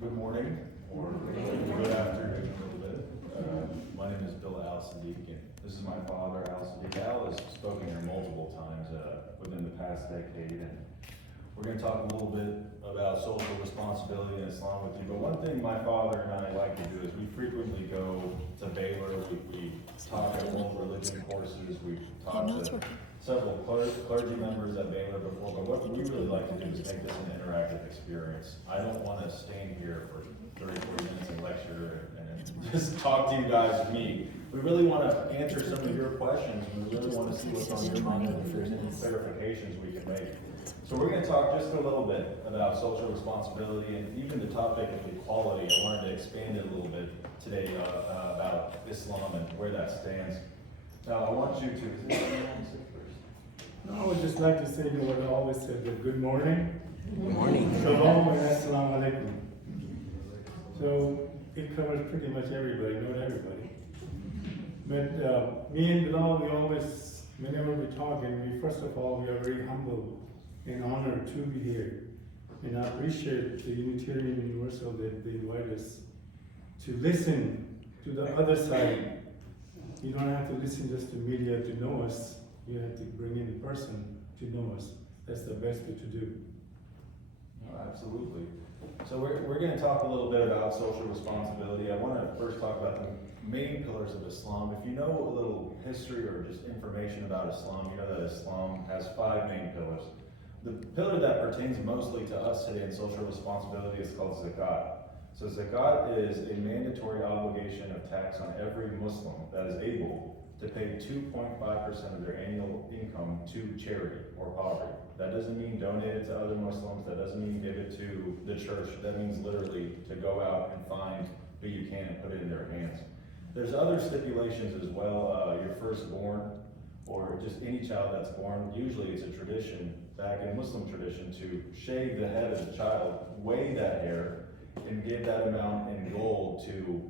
Good morning, or good afternoon a little bit. My name is Billal, Siddiq, and this is my father, Siddiq. Al has spoken here multiple times within the past decade, and we're going to talk a little bit about social responsibility in Islam with you. But one thing my father and I like to do is we frequently go to Baylor. We talk at world religion courses. We've talked to several clergy members at Baylor before. But what we really like to do is make this an interactive experience. I don't want to stand here for 30, 40 minutes and lecture and just talk to you guys and me. We really want to answer some of your questions, and we really want to see what's on your mind and if there's any clarifications we can make. So we're going to talk just a little bit about social responsibility and even the topic of equality. I wanted to expand it a little bit today about Islam and where that stands. Now I want you to, No, I would just like to say, what I always said, that good morning. Good morning. Shalom and assalamu alaikum. So it covers pretty much everybody, not everybody. But me and Billal, we always, whenever we talk, and first of all, we are very humble and honored to be here. And I appreciate the Unitarian Universal that they invite us to listen to the other side. You don't have to listen just to media to know us. You have to bring in the person to know us. That's the best way to do. No, absolutely. So we're going to talk a little bit about social responsibility. I want to first talk about the main pillars of Islam. If you know a little history or just information about Islam, you know that Islam has 5 main pillars. The pillar that pertains mostly to us today in social responsibility is called zakat. So zakat is a mandatory obligation of tax on every Muslim that is able to pay 2.5% of their annual income to charity or poverty. That doesn't mean donate it to other Muslims. That doesn't mean give it to the church. That means literally to go out and find who you can and put it in their hands. There's other stipulations as well. Your firstborn, or just any child that's born, usually it's a tradition back in Muslim tradition to shave the head of the child, weigh that hair, and give that amount in gold to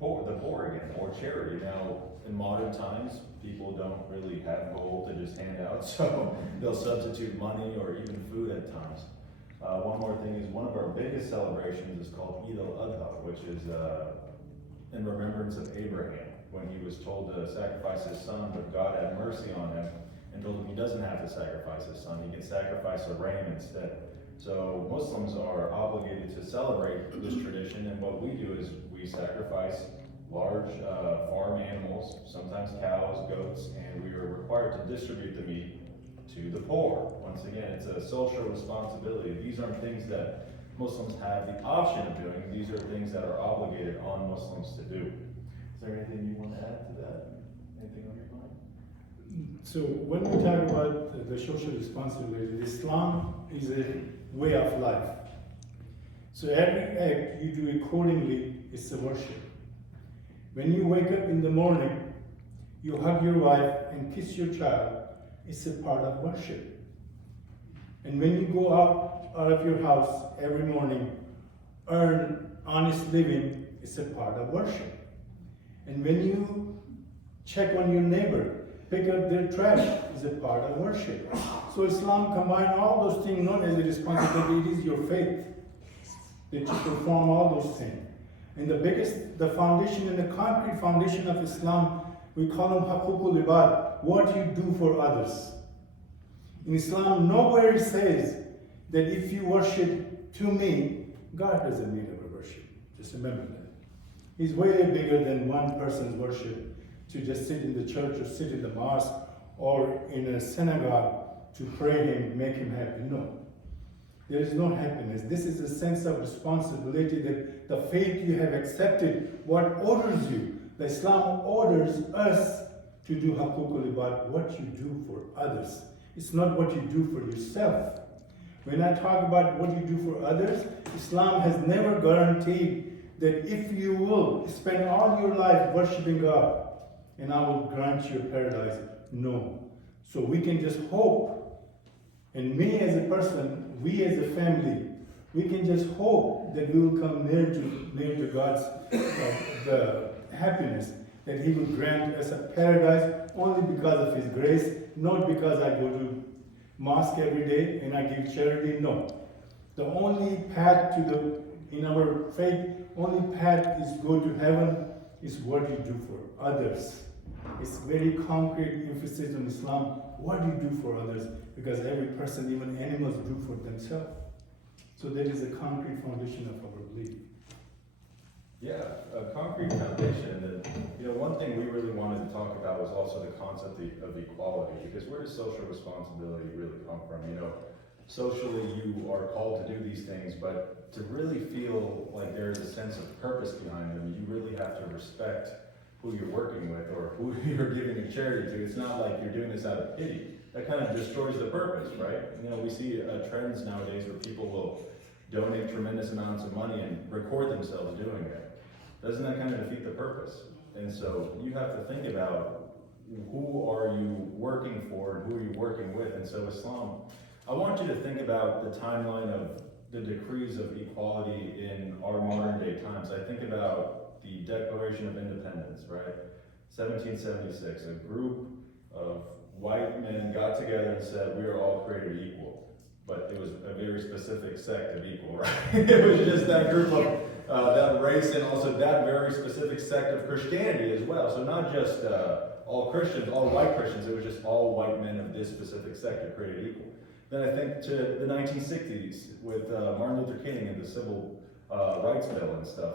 the poor again, or charity. Now, in modern times, people don't really have gold to just hand out, so they'll substitute money or even food at times. One more thing is one of our biggest celebrations is called Eid al-Adha, which is in remembrance of Abraham, when he was told to sacrifice his son, but God had mercy on him and told him he doesn't have to sacrifice his son, he can sacrifice a ram instead. So Muslims are obligated to celebrate this tradition, and what we do is we sacrifice large farm animals, sometimes cows, goats, and we are required to distribute the meat to the poor. Once again, it's a social responsibility. These aren't things that Muslims have the option of doing. These are things that are obligated on Muslims to do. Is there anything you want to add to that? Anything on your mind? So when we talk about the social responsibility, Islam is a way of life. So every act you do accordingly is a worship. When you wake up in the morning, you hug your wife and kiss your child, it's a part of worship. And when you go out of your house every morning, earn honest living, it's a part of worship. And when you check on your neighbor, pick up their trash, is a part of worship. So Islam combines all those things not as a responsibility, it is your faith that you perform all those things. And the foundation and the concrete foundation of Islam, we call them haqukul ibad, what you do for others. In Islam, nowhere it says that if you worship to me, God doesn't need our worship. Just remember that. He's way bigger than one person's worship to just sit in the church or sit in the mosque or in a synagogue to pray him, make him happy. No. There is no happiness. This is a sense of responsibility that the faith you have accepted, what orders you. The Islam orders us to do haqukul ibad, what you do for others. It's not what you do for yourself. When I talk about what you do for others, Islam has never guaranteed that if you will spend all your life worshiping God, and I will grant you paradise. No. So we can just hope. And me as a person, we as a family, we can just hope that we will come near to God's the happiness, that He will grant us a paradise only because of His grace, not because I go to mosque every day and I give charity. No. The only path to the In our faith, only path is go to heaven is what you do for others. It's very concrete emphasis on Islam. What do you do for others? Because every person, even animals, do for themselves. So that is a concrete foundation of our belief. Yeah, a concrete foundation. And one thing we really wanted to talk about was also the concept of equality, because where does social responsibility really come from? Socially you are called to do these things, but to really feel like there's a sense of purpose behind them, you really have to respect who you're working with or who you're giving a charity to. It's not like you're doing this out of pity. That kind of destroys the purpose, right? We see trends nowadays where people will donate tremendous amounts of money and record themselves doing it. Doesn't that kind of defeat the purpose? And so you have to think about who are you working for and who are you working with. And so Islam, I want you to think about the timeline of the decrees of equality in our modern day times. I think about the Declaration of Independence, right? 1776, a group of white men got together and said, we are all created equal. But it was a very specific sect of equal, right? It was just that group of that race, and also that very specific sect of Christianity as well. So not just all Christians, all white Christians, it was just all white men of this specific sect are created equal. Then I think to the 1960s with Martin Luther King and the Civil Rights Bill and stuff.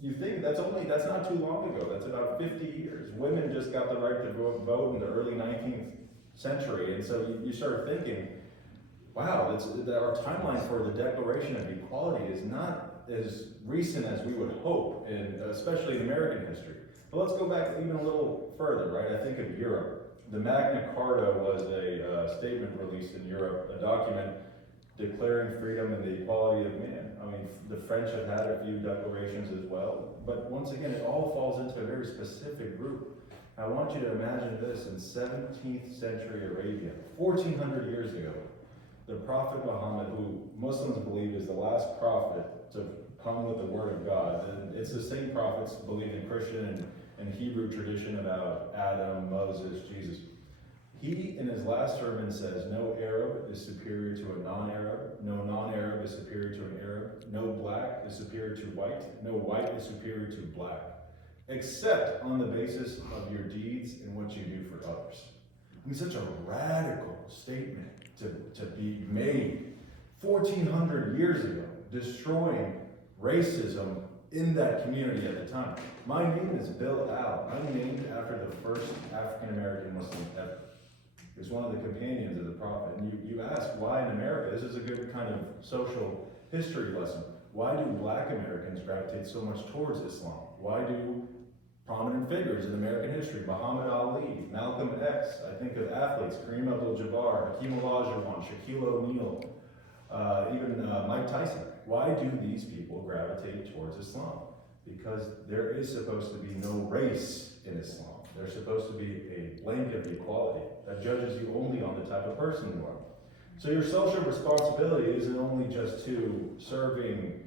You think that's not too long ago. That's about 50 years. Women just got the right to vote in the early 19th century. And so you start thinking, wow, our timeline for the Declaration of Equality is not as recent as we would hope, and especially in American history. But let's go back even a little further, right? I think of Europe. The Magna Carta was a statement released in Europe, a document declaring freedom and the equality of man. The French have had a few declarations as well, but once again, it all falls into a very specific group. I want you to imagine this in 17th century Arabia, 1400 years ago. The Prophet Muhammad, who Muslims believe is the last prophet to come with the word of God, and it's the same prophets believed in Christian and Hebrew tradition about Adam, Moses, Jesus. He, in his last sermon, says, no Arab is superior to a non-Arab, no non-Arab is superior to an Arab, no black is superior to white, no white is superior to black, except on the basis of your deeds and what you do for others. Such a radical statement to be made 1,400 years ago, destroying racism in that community at the time. My name is Billal. I'm named after the first African-American Muslim ever. He was one of the companions of the Prophet. And you ask, why in America? This is a good kind of social history lesson. Why do black Americans gravitate so much towards Islam? Why do prominent figures in American history, Muhammad Ali, Malcolm X, I think of athletes, Kareem Abdul-Jabbar, Hakeem Olajuwon, Shaquille O'Neal, even Mike Tyson. Why do these people gravitate towards Islam? Because there is supposed to be no race in Islam. There's supposed to be a blanket of equality that judges you only on the type of person you are. So your social responsibility isn't only just to serving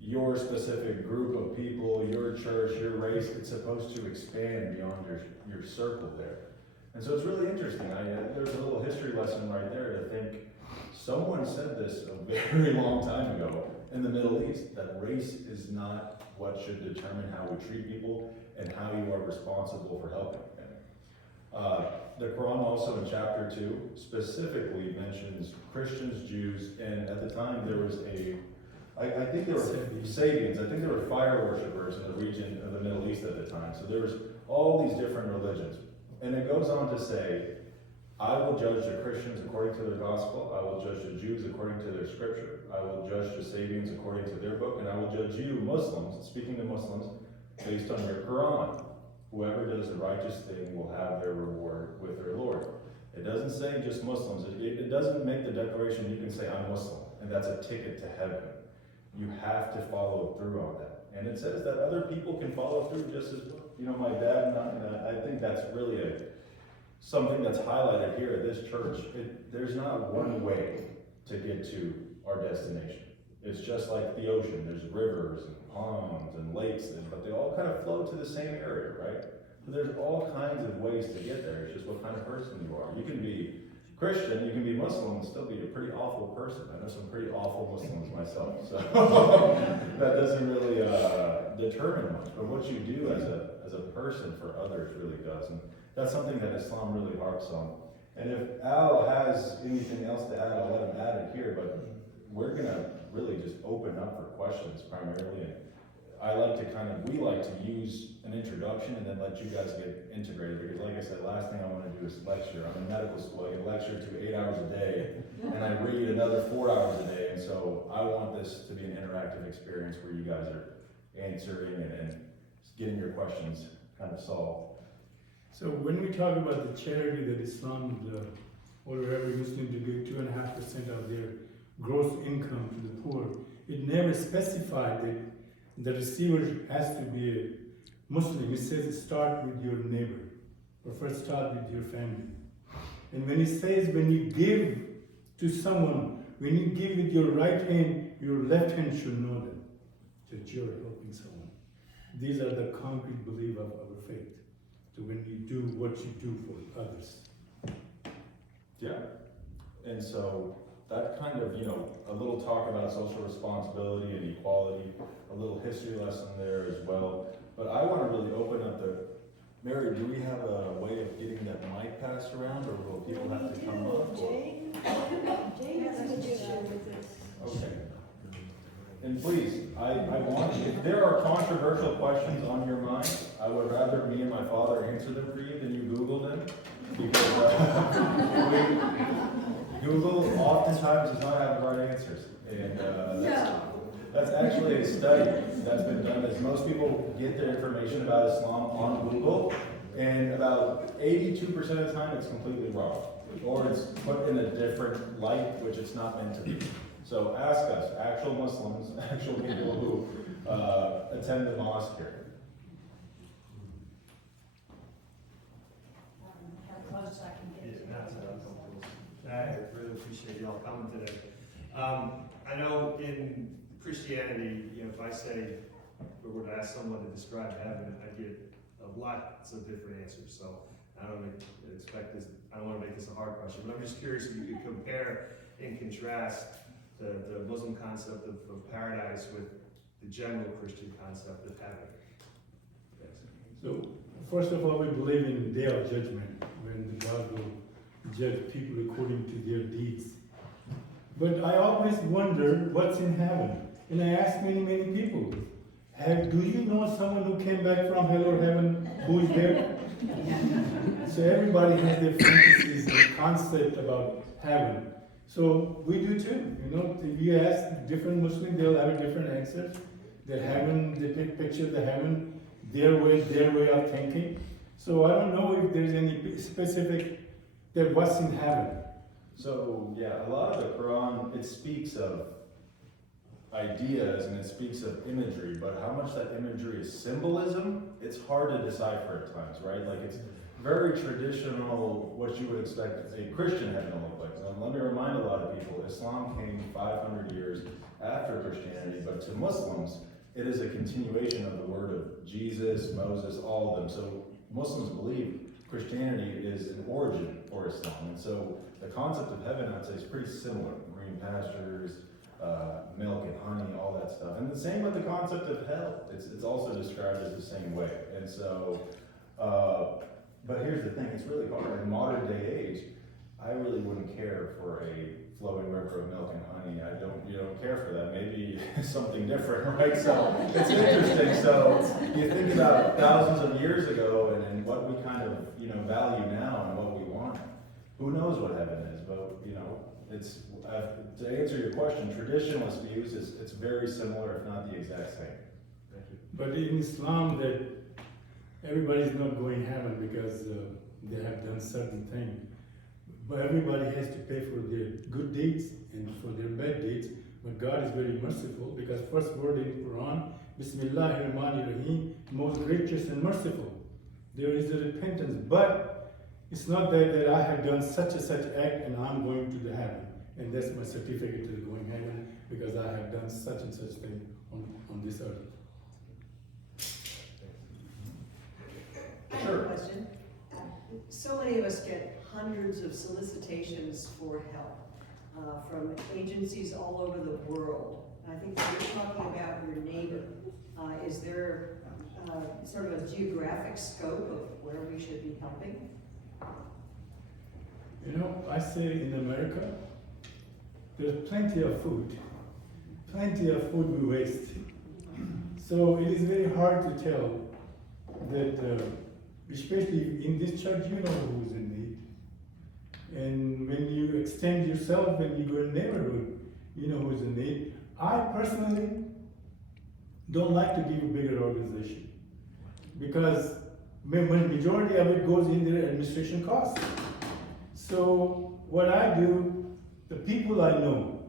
your specific group of people, your church, your race. It's supposed to expand beyond your circle there. And so it's really interesting. There's a little history lesson right there to think, someone said this a very long time ago in the Middle East, that race is not what should determine how we treat people and how you are responsible for helping them. The Quran also in chapter 2 specifically mentions Christians, Jews, and at the time there was I think there were Sabians. I think there were fire worshippers in the region of the Middle East at the time. So there was all these different religions. And it goes on to say, I will judge the Christians according to their gospel. I will judge the Jews according to their scripture. I will judge the Sabians according to their book. And I will judge you, Muslims, speaking to Muslims, based on your Quran. Whoever does the righteous thing will have their reward with their Lord. It doesn't say just Muslims. It doesn't make the declaration you can say, I'm Muslim, and that's a ticket to heaven. You have to follow through on that. And it says that other people can follow through just as well. My dad and I think that's really something that's highlighted here at this church. There's not one way to get to our destination. It's just like the ocean. There's rivers and ponds and lakes, but they all kind of flow to the same area, right? So there's all kinds of ways to get there. It's just what kind of person you are. You can be Christian, you can be Muslim and still be a pretty awful person. I know some pretty awful Muslims myself, so that doesn't really determine much. But what you do as a person for others really does, and that's something that Islam really harps on. And if Al has anything else to add, I'll let him add it here. But we're gonna really just open up for questions primarily. And we like to use an introduction and then let you guys get integrated, because like I said, last thing I want to do is lecture. I'm in medical school, I get lectured to 8 hours a day, and I read another 4 hours a day, and so I want this to be an interactive experience where you guys are answering and getting your questions kind of solved. So when we talk about the charity that Islam order every Muslim to give 2.5% of their gross income to the poor, it never specified that the receiver has to be a Muslim. It says start with your neighbor, or first start with your family. And when it says when you give to someone, when you give with your right hand, your left hand should know that you're helping someone. These are the concrete belief of our faith. So when you do what you do for others. Yeah, and so that kind of, a little talk about social responsibility and equality, a little history lesson there as well. But I want to really open up Mary, do we have a way of getting that mic passed around, or will people have to come up? Jane has an issue with this. Okay. And please, I want, if there are controversial questions on your mind, I would rather me and my father answer them for you than you Google them. Because Google oftentimes does not have the right answers. And that's actually a study that's been done, is most people get their information about Islam on Google, and about 82% of the time it's completely wrong. Or it's put in a different light, which it's not meant to be. So ask us, actual Muslims, actual people who attend the mosque here. I really appreciate y'all coming today. I know in Christianity, if I say, or were to ask someone to describe heaven, I get lots of different answers. So I don't want to make this a hard question, but I'm just curious if you could compare and contrast the Muslim concept of paradise with the general Christian concept of heaven. Yes. So first of all, we believe in the day of judgment, when God will judge people according to their deeds. But I always wonder what's in heaven. And I ask many people, do you know someone who came back from hell or heaven who is there? So everybody has their fantasies and concept about heaven. So we do too. If you ask different Muslims, they'll have a different answer. The heaven, they picture the heaven, their way of thinking. So I don't know if there's any specific that what's in heaven. So yeah, a lot of the Quran, it speaks of ideas and it speaks of imagery, but how much that imagery is symbolism, it's hard to decipher at times, right? Like it's very traditional, what you would expect a Christian heaven to look like. And let me remind a lot of people, Islam came 500 years after Christianity, but to Muslims, it is a continuation of the word of Jesus, Moses, all of them. So Muslims believe Christianity is an origin for Islam. And so the concept of heaven, I'd say, is pretty similar. Green pastures, milk and honey, all that stuff. And the same with the concept of hell. It's also described as the same way. And so, but here's the thing, it's really hard. In modern day age, I really wouldn't care for a flowing river of milk and honey. You don't care for that. Maybe something different, right? So it's interesting. So you think about thousands of years ago and what we kind of, value now and what we want. Who knows what heaven is, but, it's, to answer your question, traditionalist views, it's very similar, if not the exact same. Thank you. But in Islam, that everybody's not going to heaven because they have done certain things. But everybody has to pay for their good deeds and for their bad deeds. But God is very merciful, because first word in Quran, Bismillahir Rahmanir Rahim, most gracious and merciful. There is a repentance, but it's not that I have done such and such act and I'm going to the heaven, and that's my certificate to the going heaven because I have done such and such thing on this earth. I have a question. So many of us get hundreds of solicitations for help from agencies all over the world. And I think when you're talking about your neighbor, is there sort of a geographic scope of where we should be helping? You know, I say in America, there's plenty of food. Plenty of food we waste. So it is very hard to tell that, especially in this church, you know who's in need. And when you extend yourself and you go in neighborhood, you know who's in need. I personally don't like to give a bigger organization because majority of it goes in their administration costs. So what I do, the people I know,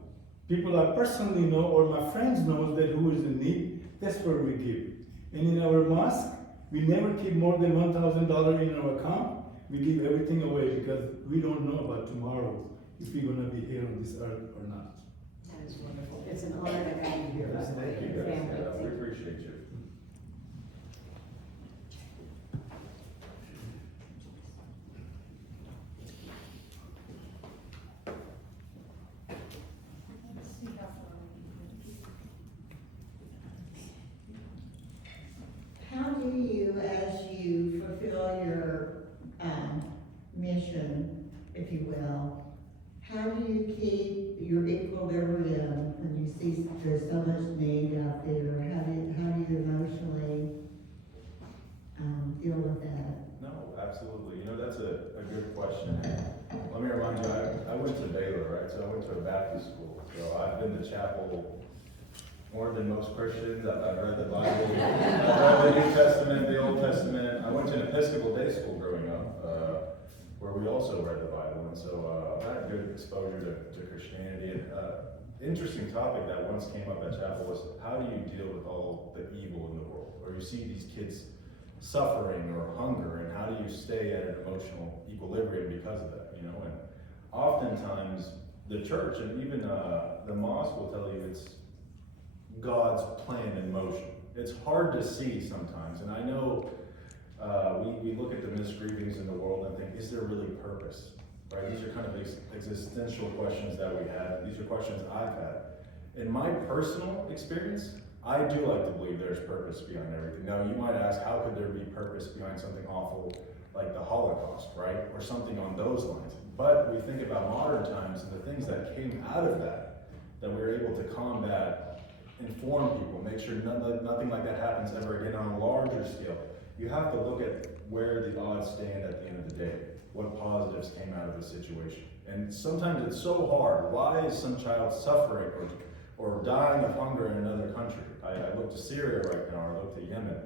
people I personally know or my friends know that who is in need, that's where we give. And in our mosque, we never keep more than $1,000 in our account. We give everything away because we don't know about tomorrow, if we're gonna be here on this earth or not. That is wonderful. It's an honor to have you here. Thank you guys, yeah, we appreciate you. How do you, as you fulfill your mission, if you will, how do you keep your equilibrium when you see there's so much need out there? How do you emotionally deal with that? No, absolutely. You know, that's a good question. Let me remind you, I went to Baylor, right? So I went to a Baptist school. So I've been to chapel more than most Christians. I've read the Bible. I've read the New Testament, the Old Testament. I went to an Episcopal day school growing up, where we also read the Bible. And so I had good exposure to Christianity. And interesting topic that once came up at chapel was, how do you deal with all the evil in the world? Or you see these kids suffering or hunger, and how do you stay at an emotional equilibrium because of that, you know? And oftentimes the church and even the mosque will tell you it's God's plan in motion. It's hard to see sometimes, and I know we look at the misgreetings in the world and think, is there really purpose? Right? These are kind of existential questions that we have. These are questions I've had. In my personal experience, I do like to believe there's purpose behind everything. Now, you might ask, how could there be purpose behind something awful like the Holocaust, right? Or something on those lines. But we think about modern times and the things that came out of that we were able to combat, inform people, make sure nothing like that happens ever again on a larger scale. You have to look at where the odds stand at the end of the day, what positives came out of the situation. And sometimes it's so hard. Why is some child suffering or dying of hunger in another country? I look to Syria right now, or I look to Yemen.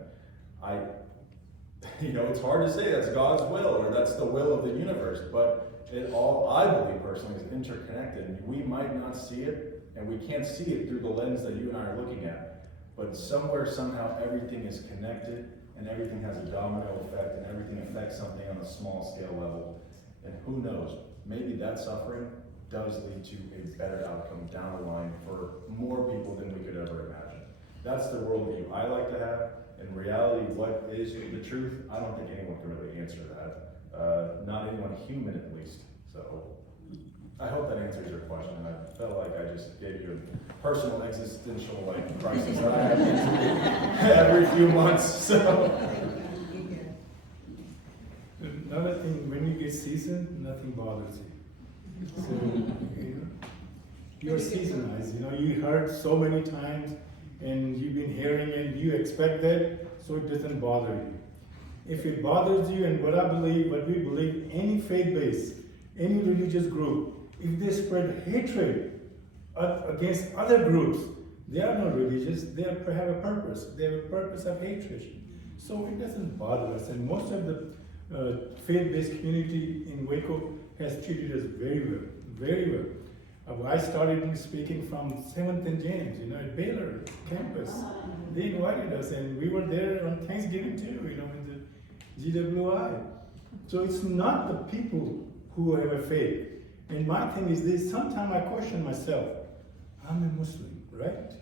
It's hard to say that's God's will, or that's the will of the universe, but it all, I believe personally, is interconnected. And we might not see it, and we can't see it through the lens that you and I are looking at, but somewhere, somehow, everything is connected, and everything has a domino effect, and everything affects something on a small scale level. And who knows, maybe that suffering does lead to a better outcome down the line for more people than we could ever imagine. That's the worldview I like to have. In reality, what is the truth? I don't think anyone can really answer that. Not anyone human, at least. So I hope that answers your question. I felt like I just gave you a personal existential crisis that I have every few months. So. Another thing, when you get seasoned, nothing bothers you. So you're seasonized. You heard so many times, and you've been hearing it. You expect that, so it doesn't bother you. If it bothers you, and what we believe, any faith base, any religious group, if they spread hatred against other groups, they are not religious. They have a purpose. They have a purpose of hatred. So it doesn't bother us. And most of the faith-based community in Waco has treated us very well, very well. I started speaking from 7th and James, at Baylor campus. They invited us, and we were there on Thanksgiving too, in the GWI. So it's not the people who have a faith. And my thing is this, sometimes I question myself, I'm a Muslim, right?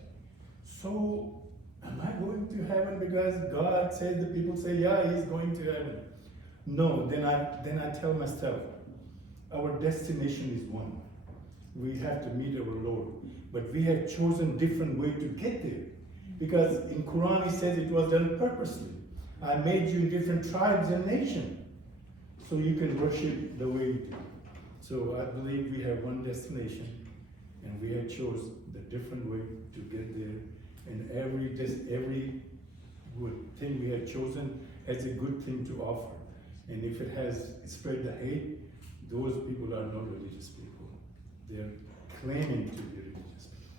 So am I going to heaven because God says, the people say, yeah, he's going to heaven. No, then I tell myself, our destination is one. We have to meet our Lord. But we have chosen different way to get there. Because in Quran it says it was done purposely. I made you in different tribes and nations, so you can worship the way you do. So I believe we have one destination, and we have chosen the different way to get there. And every good thing we have chosen has a good thing to offer. And if it has spread the hate, those people are not religious people. They're claiming to be religious people.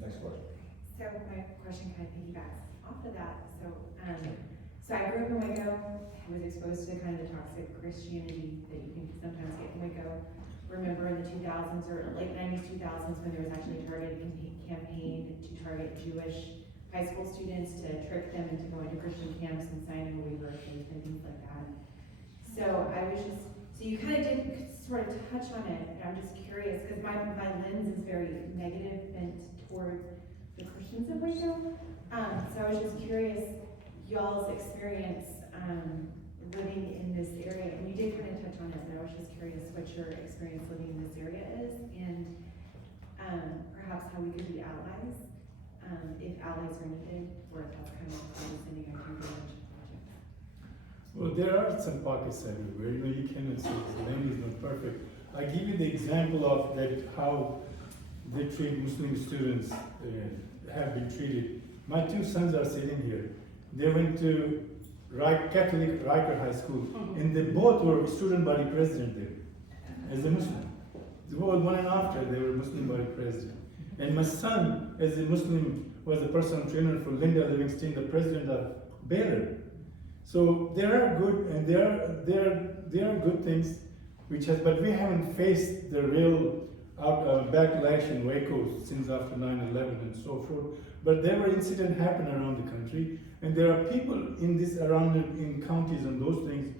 Next question. So my question kind of piggybacks off of that. So I grew up in Waco. I was exposed to kind of the toxic Christianity that you can sometimes get in Waco. Remember in the 2000s or late 90s, 2000s when there was actually a targeted campaign to target Jewish high school students to trick them into going to Christian camps and signing a waiver of faith and things like that. So you kind of did sort of touch on it, and I'm just curious because my lens is very negative bent toward the Christians of Waco. So I was just curious, y'all's experience living in this area, and you did kind of touch on it, but I was just curious what your experience living in this area is, and perhaps how we could be allies, if allies are needed, or if that's kind of sending our convergence project. Well, there are some pockets everywhere. You cannot say the land is not perfect. I give you the example of that how they treat Muslim students have been treated. My two sons are sitting here. They went to Catholic Riker High School, and they both were student body president there as a Muslim. They both one and after they were Muslim body president. And my son, as a Muslim, was a personal trainer for Linda Livingston, the president of Billal. So there are good and there are good things but we haven't faced the real backlash in Waco since after 9/11 and so forth. But there were incidents happen around the country, and there are people in counties and those things.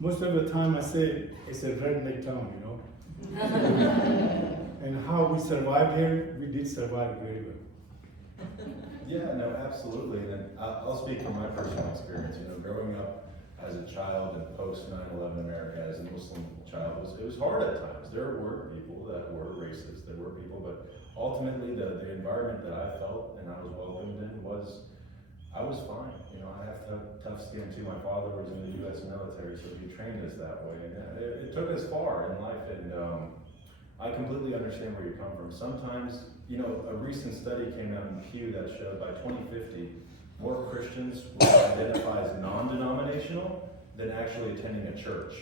Most of the time I say it's a redneck town, you know. And how we survived here, we did survive very well. Yeah, no, absolutely. And I'll speak from my personal experience. You know, growing up as a child in post 9/11 America as a Muslim child, it was hard at times. There were people that were racist. There were people, but ultimately the environment that I felt and I was welcomed in I was fine. You know, I have tough skin too. My father was in the U.S. military, so he trained us that way. And it took us far in life, and I completely understand where you come from. Sometimes, you know, a recent study came out in Pew that showed by 2050, more Christians will identify as non-denominational than actually attending a church.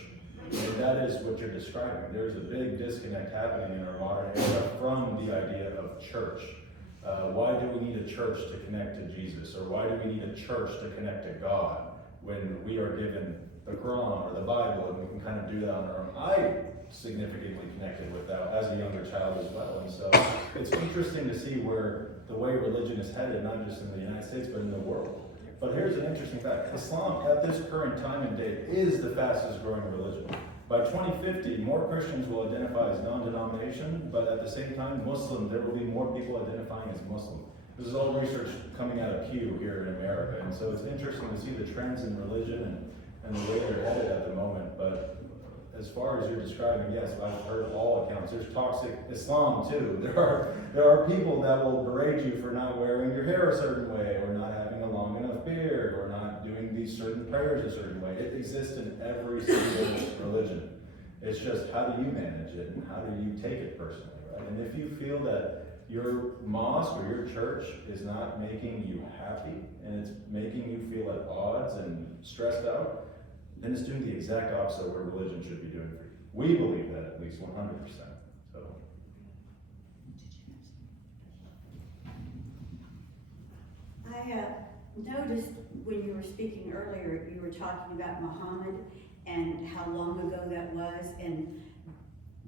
And that is what you're describing. There's a big disconnect happening in our modern era from the idea of church. Why do we need a church to connect to Jesus? Or why do we need a church to connect to God when we are given the Quran or the Bible and we can kind of do that on our own? I significantly connected with that as a younger child as well. And so it's interesting to see where the way religion is headed, not just in the United States, but in the world. But here's an interesting fact. Islam, at this current time and date, is the fastest growing religion. By 2050, more Christians will identify as non-denomination, but at the same time, Muslim, there will be more people identifying as Muslim. This is all research coming out of Pew here in America, and so it's interesting to see the trends in religion and the way they're headed at the moment. But as far as you're describing, yes, I've heard all accounts. There's toxic Islam too. There are people that will berate you for not wearing your hair a certain way, or not having a long enough beard, or not doing these certain prayers a certain way. It exists in every single religion. It's just how do you manage it and how do you take it personally, right? And if you feel that your mosque or your church is not making you happy and it's making you feel at odds and stressed out, then it's doing the exact opposite of what religion should be doing for you. We believe that at least 100%. So. I noticed when you were speaking earlier, you were talking about Muhammad and how long ago that was, and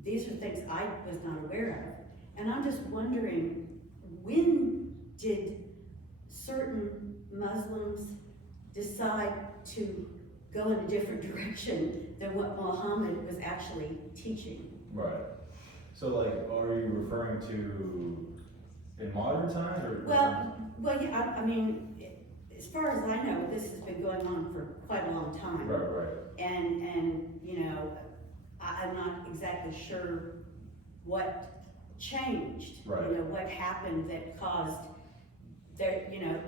these are things I was not aware of. And I'm just wondering, when did certain Muslims decide to go in a different direction than what Muhammad was actually teaching? Right. So, like, are you referring to in modern times, or? Well, yeah. I mean, as far as I know, this has been going on for quite a long time. Right. And you know, I'm not exactly sure what changed. Right. You know, what happened that caused their, you know,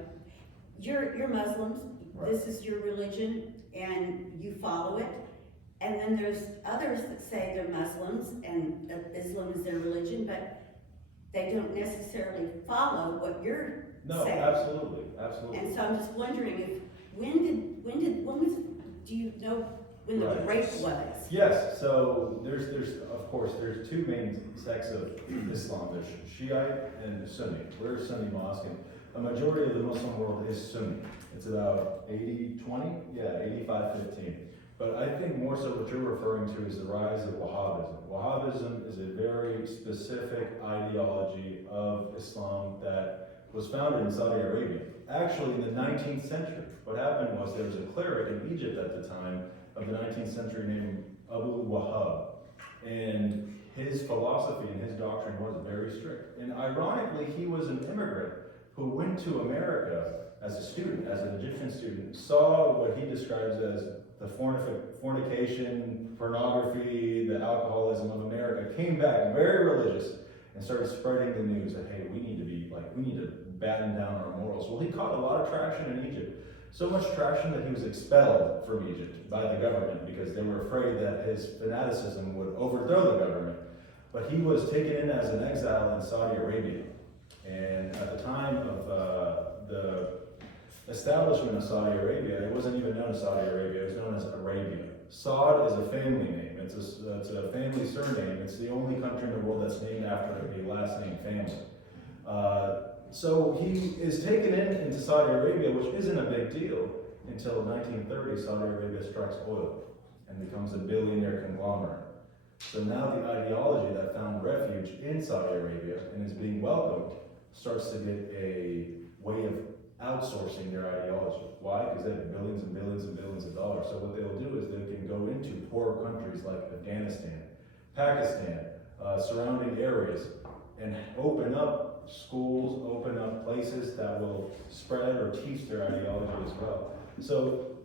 you're Muslims, Right. this is your religion, and you follow it. And then there's others that say they're Muslims and Islam is their religion, but they don't necessarily follow what you're No, saying. absolutely, absolutely. And so I'm just wondering if, when was, do you know when the Right. break was? Yes, so of course, there's two main sects of Islam. There's Shiite and Sunni. We're a Sunni mosque, and a majority of the Muslim world is Sunni. It's about 80-20, yeah, 85-15. But I think more so what you're referring to is the rise of Wahhabism. Wahhabism is a very specific ideology of Islam that was founded in Saudi Arabia. Actually, in the 19th century, what happened was there was a cleric in Egypt at the time of the 19th century named Abu Wahhab. And his philosophy and his doctrine was very strict. And ironically, he was an immigrant who went to America as a student, as an Egyptian student, saw what he describes as the fornication, pornography, the alcoholism of America, came back very religious and started spreading the news that, hey, we need to batten down our morals. Well, he caught a lot of traction in Egypt. So much traction that he was expelled from Egypt by the government because they were afraid that his fanaticism would overthrow the government. But he was taken in as an exile in Saudi Arabia. And at the time of the establishment of Saudi Arabia, it wasn't even known as Saudi Arabia, it was known as Arabia. Saud is a family name, it's a family surname, it's the only country in the world that's named after a last name family. So he is taken into Saudi Arabia, which isn't a big deal, until 1930 Saudi Arabia strikes oil and becomes a billionaire conglomerate. So now the ideology that found refuge in Saudi Arabia and is being welcomed starts to get a way of outsourcing their ideology. Why? Because they have billions and billions and billions of dollars. So what they'll do is they can go into poorer countries like Afghanistan, Pakistan, surrounding areas, and open up schools, open up places that will spread or teach their ideology as well. So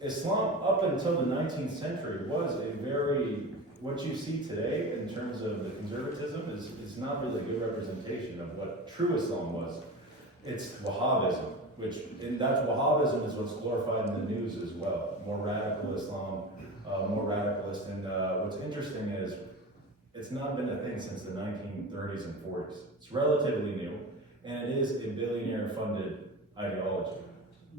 Islam up until the 19th century was a very, what you see today in terms of the conservatism is not really a good representation of what true Islam was. It's Wahhabism, and Wahhabism is what's glorified in the news as well. More radical Islam, more radicalist. And what's interesting is it's not been a thing since the 1930s and 40s. It's relatively new, and it is a billionaire-funded ideology.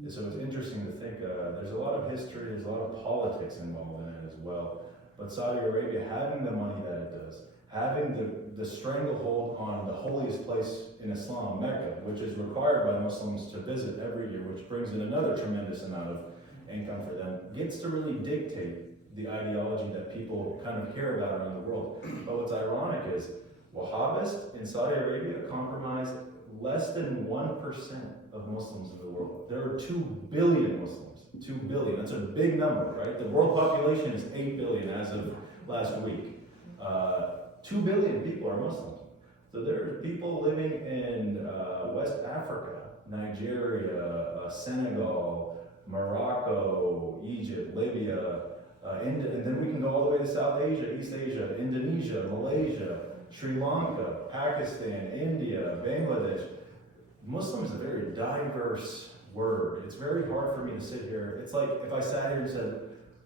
So it's interesting to think, there's a lot of history, there's a lot of politics involved in it as well. But Saudi Arabia, having the money that it does, having the stranglehold on the holiest place in Islam, Mecca, which is required by Muslims to visit every year, which brings in another tremendous amount of income for them, gets to really dictate the ideology that people kind of hear about around the world. But what's ironic is Wahhabists in Saudi Arabia comprise less than 1% of Muslims in the world. There are 2 billion Muslims. 2 billion, that's a big number, right? The world population is 8 billion as of last week. 2 billion people are Muslims. So there are people living in West Africa, Nigeria, Senegal, Morocco, Egypt, Libya, and then we can go all the way to South Asia, East Asia, Indonesia, Malaysia, Sri Lanka, Pakistan, India, Bangladesh. Muslim is a very diverse word. It's very hard for me to sit here. It's like if I sat here and said,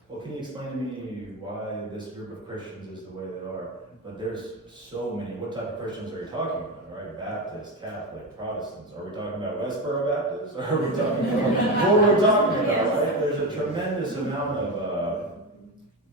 well, can you explain to me why this group of Christians is the way they are? But there's so many. What type of Christians are you talking about, right? Baptist, Catholic, Protestants. Are we talking about Westboro Baptist? Or are we talking about, what are we talking about, right? There's a tremendous amount of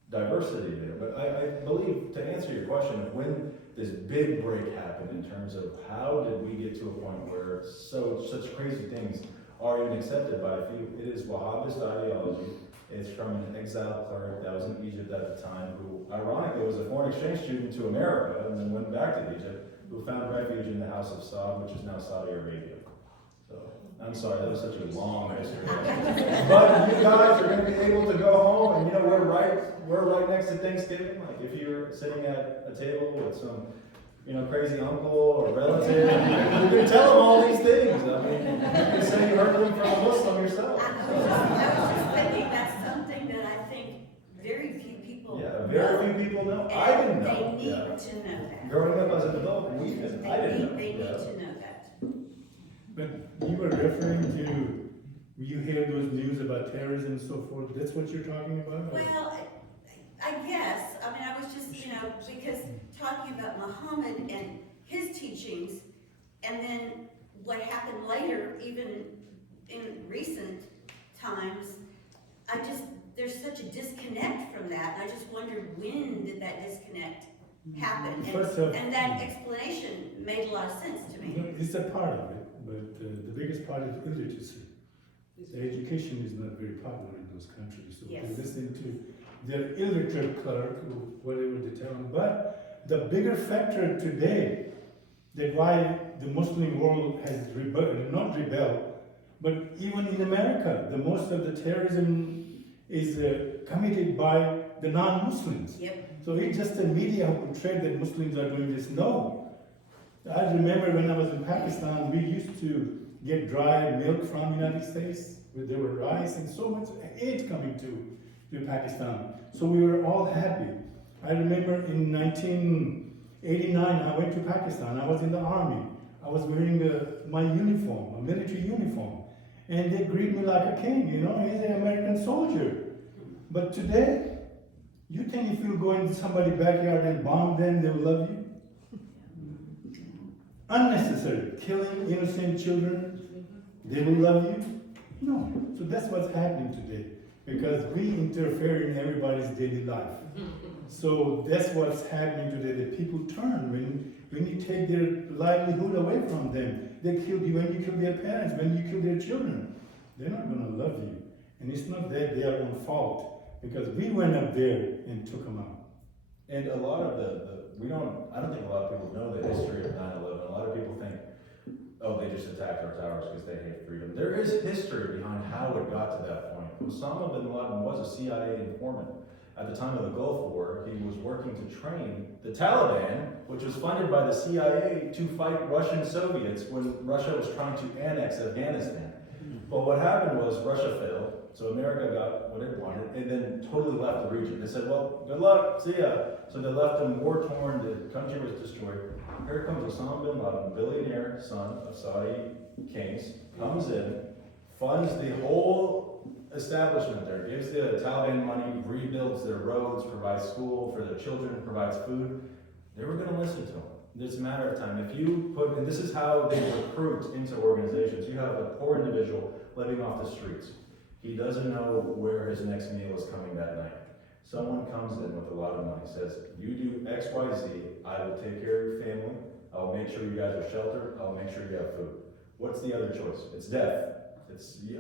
diversity there. But I believe, to answer your question, when this big break happened in terms of how did we get to a point where such crazy things are even accepted by a few, it is Wahhabist ideology. It's from an exiled cleric that was in Egypt at the time, who ironically was a foreign exchange student to America and then went back to Egypt, who found refuge in the house of Saud, which is now Saudi Arabia. So, I'm sorry, that was such a long history. But you guys are going to be able to go home, and you know, we're right next to Thanksgiving. Like if you're sitting at a table with some, you know, crazy uncle or relative, you can tell them all these things. I mean, you can say you heard them from a Muslim yourself. I was just thinking that's something that I think very few people Yeah, very few people we They didn't, I didn't know. need Yeah. to know that. But you were referring to, you hear those news about terrorism and so forth, that's what you're talking about? or- Well, I guess, I mean, I was just, because talking about Muhammad and his teachings, and then what happened later, even in recent times, there's such a disconnect from that, and I just wondered when did that disconnect happen? First of- And that explanation made a lot of sense to me. It's a part of it, but the biggest part is illiteracy. The education is not very popular in those countries, so Yes. they listen to their illiterate clerk, or whatever they tell them. But the bigger factor today, that why the Muslim world has not rebelled, but even in America, the most of the terrorism is committed by the non-Muslims. Yep. So it's just the media who portrayed that Muslims are doing this. No. I remember when I was in Pakistan, we used to get dry milk from United States, where there were rice and so much aid coming to Pakistan. So we were all happy. I remember in 1989, I went to Pakistan. I was in the army. I was wearing my uniform, a military uniform. And they greet me like a king, he's an American soldier. But today, you think if you go into somebody's backyard and bomb them, they will love you? Unnecessary, killing innocent children, they will love you? No. So that's what's happening today, because we interfere in everybody's daily life. So that's what's happening today, that people turn when you take their livelihood away from them. They kill you when you kill their parents, when you kill their children. They're not going to love you. And it's not that they are on fault, because we went up there and took them out. And a lot of I don't think a lot of people know the history of 9/11. A lot of people think, oh, they just attacked our towers because they hate freedom. There is history behind how it got to that point. Osama bin Laden was a CIA informant. At the time of the Gulf War, he was working to train the Taliban, which was funded by the CIA to fight Russian Soviets when Russia was trying to annex Afghanistan. But what happened was Russia failed, so America got what it wanted, and then totally left the region. They said, well, good luck, see ya. So they left them war-torn, the country was destroyed. Here comes Osama bin Laden, billionaire son of Saudi kings, comes in, funds the whole establishment there, gives the Taliban money, rebuilds their roads, provides school for their children, provides food. They were gonna listen to him. It's a matter of time. If you put, and this is how they recruit into organizations. You have a poor individual living off the streets. He doesn't know where his next meal is coming that night. Someone comes in with a lot of money, says, you do X, Y, Z, I will take care of your family, I'll make sure you guys are sheltered, I'll make sure you have food. What's the other choice? It's death.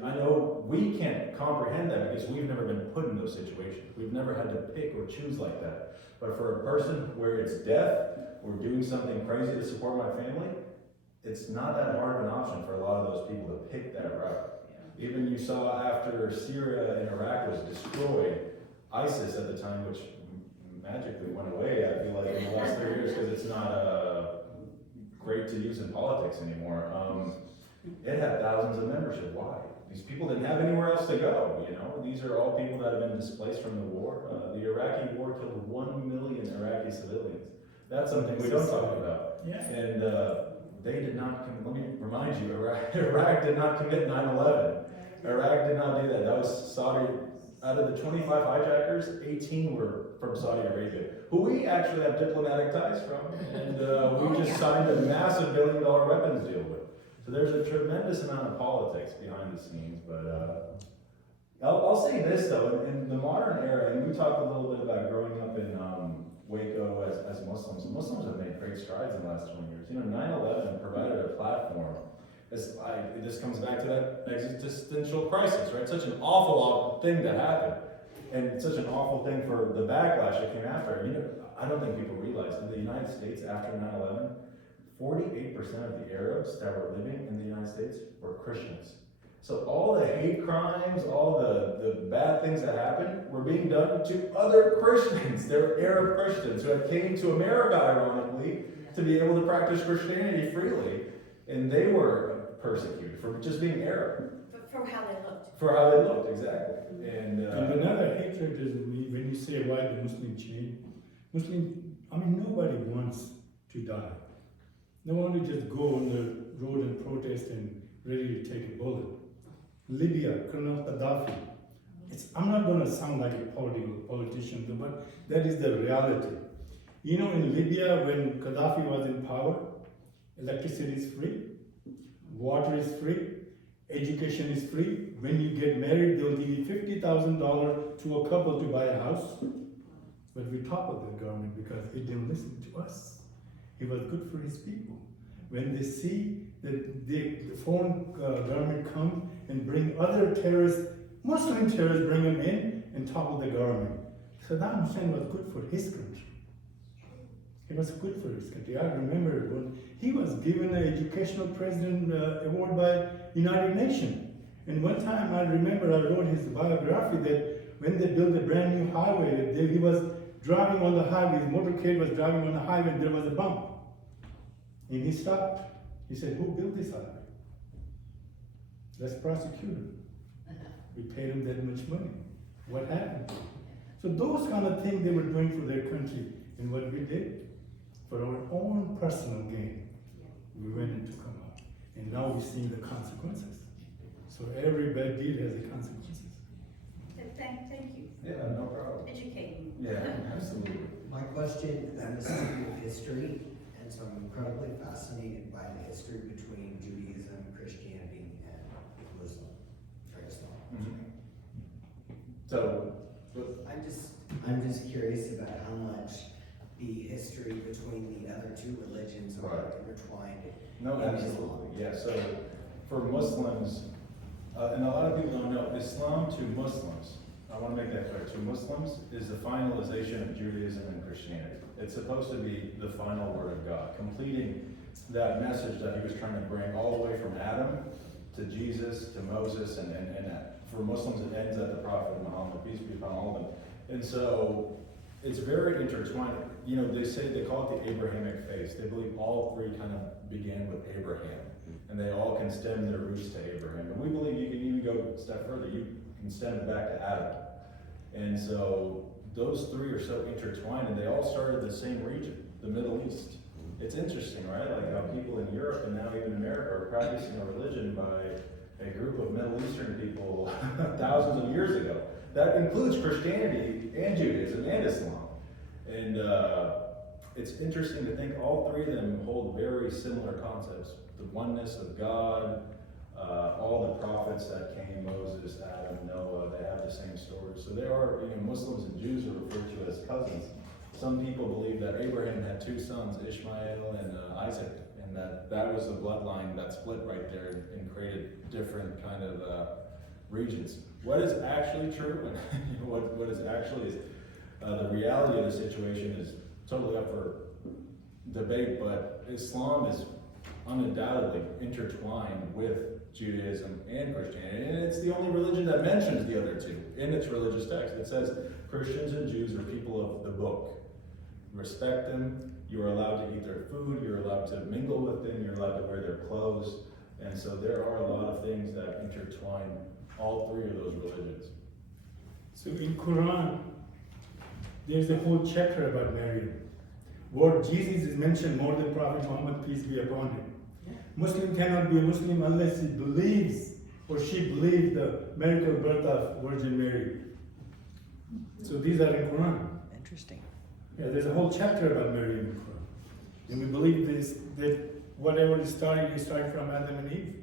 I know we can't comprehend that because we've never been put in those situations. We've never had to pick or choose like that. But for a person where it's death, or doing something crazy to support my family, it's not that hard of an option for a lot of those people to pick that route. Even you saw after Syria and Iraq was destroyed, ISIS at the time, which magically went away, I feel like in the last 3 years, because it's not great to use in politics anymore. It had thousands of membership. Why? These people didn't have anywhere else to go, These are all people that have been displaced from the war. The Iraqi war killed 1 million Iraqi civilians. That's something we don't talk about. Yeah. And they did not, let me remind you, Iraq did not commit 9/11. Iraq did not do that. That was Saudi. Out of the 25 hijackers, 18 were from Saudi Arabia, who we actually have diplomatic ties from. And we just signed a massive $1 billion weapons deal with. So there's a tremendous amount of politics behind the scenes. But I'll say this, though, in the modern era, and we talked a little bit about growing up in Waco as Muslims. Muslims have made great strides in the last 20 years. 9/11 provided a platform. This comes back to that existential crisis, right? Such an awful thing that happened, and such an awful thing for the backlash that came after. I don't think people realize in the United States after 9/11, 48% of the Arabs that were living in the United States were Christians. So all the hate crimes, all the bad things that happened were being done to other Christians. They were Arab Christians who had came to America, ironically, to be able to practice Christianity freely. And they were persecuted for just being Arab. For how they looked. For how they looked, exactly. And another hatred is when you say why the Muslim change. Nobody wants to die. No one will just go on the road and protest and ready to take a bullet. Libya, Colonel Gaddafi. I'm not going to sound like a politician, but that is the reality. You know, in Libya, when Gaddafi was in power, electricity is free, water is free, education is free. When you get married, they'll give you $50,000 to a couple to buy a house. But we toppled the government because it didn't listen to us. He was good for his people. When they see that the foreign government come and bring other terrorists, Muslim terrorists, bring them in and topple the government. Saddam Hussein was good for his country. He was good for his country. I remember when he was given an educational president award by United Nations. And one time I remember I wrote his biography that when they built a brand new highway, he was driving on the highway, his motorcade was driving on the highway and there was a bump. And he stopped. He said, "Who built this highway? Let's prosecute him. We paid him that much money. What happened?" So those kind of things they were doing for their country. And what we did, for our own personal gain, we went into come out. And now we're seeing the consequences. So every bad deed has the consequences. Thank you. Yeah, no problem. Educating. Yeah, absolutely. My question, I'm a student of history, and so I'm incredibly fascinated by the history between Judaism, Christianity, and Muslim, or Islam. So, I'm just curious about how much the history between the other two religions are Right. intertwined. no, in absolutely, Islam. yeah, so for Muslims, and a lot of people don't know, Islam to Muslims, I want to make that clear, to Muslims is the finalization of Judaism and Christianity. It's supposed to be the final word of God, completing that message that he was trying to bring all the way from Adam to Jesus to Moses, and for Muslims it ends at the Prophet Muhammad, peace be upon all of them. And so it's very intertwined. You know, they call it the Abrahamic faith. They believe all three kind of began with Abraham, and they all can stem their roots to Abraham. And we believe you can even go a step further. You can stem it back to Adam. And so those three are so intertwined, and they all started the same region, the Middle East. It's interesting, right? Like how people in Europe and now even America are practicing a religion by a group of Middle Eastern people thousands of years ago. That includes Christianity and Judaism and Islam. And it's interesting to think all three of them hold very similar concepts. The oneness of God, all the prophets that came, Moses, Adam, Noah, they have the same stories. So they are, Muslims and Jews are referred to as cousins. Some people believe that Abraham had two sons, Ishmael and Isaac, and that was the bloodline that split right there and created different kind of regions. What is actually true and what is actually is the reality of the situation is totally up for debate, but Islam is undoubtedly intertwined with Judaism and Christianity, and it's the only religion that mentions the other two in its religious text. It says Christians and Jews are people of the book. Respect them, you are allowed to eat their food, you're allowed to mingle with them, you're allowed to wear their clothes, and so there are a lot of things that intertwine all three of those religions. So in Quran, there's a whole chapter about Maryam, where Jesus is mentioned more than Prophet Muhammad, peace be upon him. Muslim cannot be a Muslim unless he believes or she believes the miracle birth of Virgin Mary. So these are in Quran. Interesting. Yeah, there's a whole chapter about Mary in the Quran. And we believe this, that whatever it started from Adam and Eve.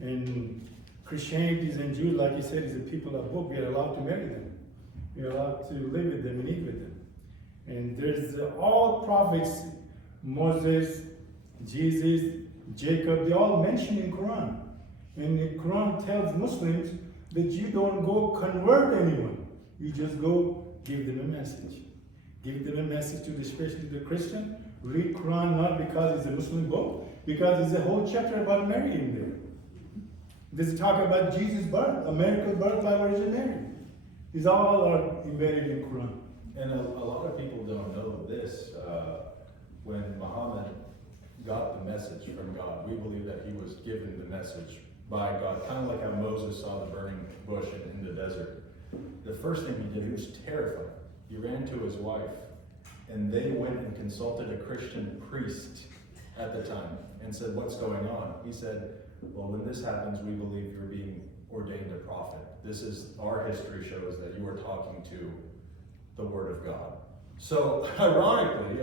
And Christianity and Jews, like you said, is a people of book. We are allowed to marry them. We are allowed to live with them and eat with them. And there's all prophets, Moses, Jesus, Jacob, they all mentioned in Quran. And the Quran tells Muslims that you don't go convert anyone. You just go give them a message. Give them a message to especially the Christian. Read Quran not because it's a Muslim book, because there's a whole chapter about Mary in there. There's a talk about Jesus' birth, a miracle birth by Virgin Mary. These all are embedded in Quran. And a lot of people don't know this. When Muhammad got the message from God, we believe that he was given the message by God, kind of like how Moses saw the burning bush in the desert. The first thing he did, he was terrified. He ran to his wife, and they went and consulted a Christian priest at the time and said, what's going on? He said, well, when this happens, we believe you're being ordained a prophet. This is, our history shows that you are talking to the Word of God. So, ironically,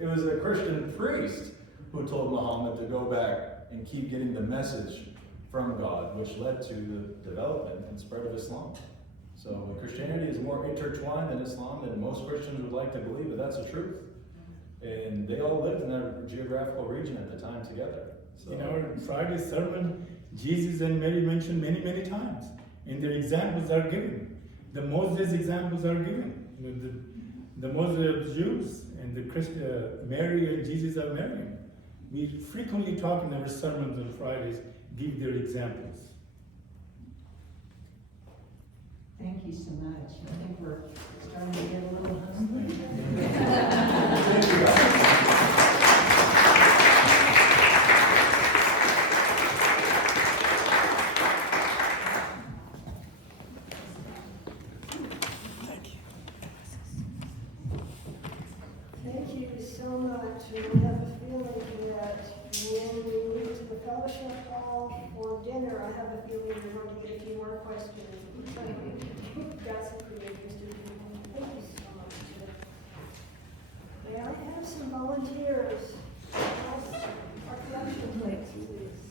it was a Christian priest who told Muhammad to go back and keep getting the message from God, which led to the development and spread of Islam. So Christianity is more intertwined than Islam than most Christians would like to believe, but that's the truth. And they all lived in that geographical region at the time together. So, In our Friday sermon, Jesus and Mary mentioned many, many times, and their examples are given. The Moses examples are given. You know, the Moses of Jews and the Mary and Jesus are marrying. We frequently talk in our sermons on Fridays, give their examples. Thank you so much. I think we're starting to get a little hungry. thank you guys. Thank you so much. We have a feeling that when we move to the fellowship hall for dinner, I have a feeling we're going to get a few more questions. We've got some creators to do. Thank you so much. May I have some volunteers? Our collection plates, please.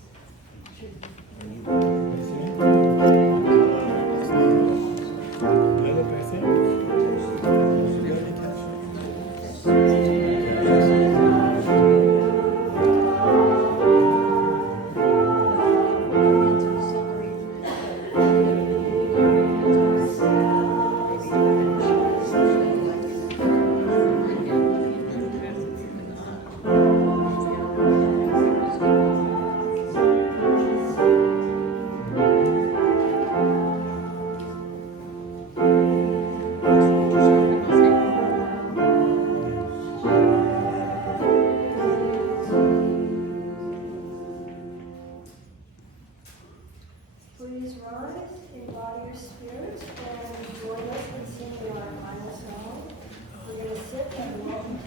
Please rise, embody your spirit, and join us in singing our final song. We're going to sit and welcome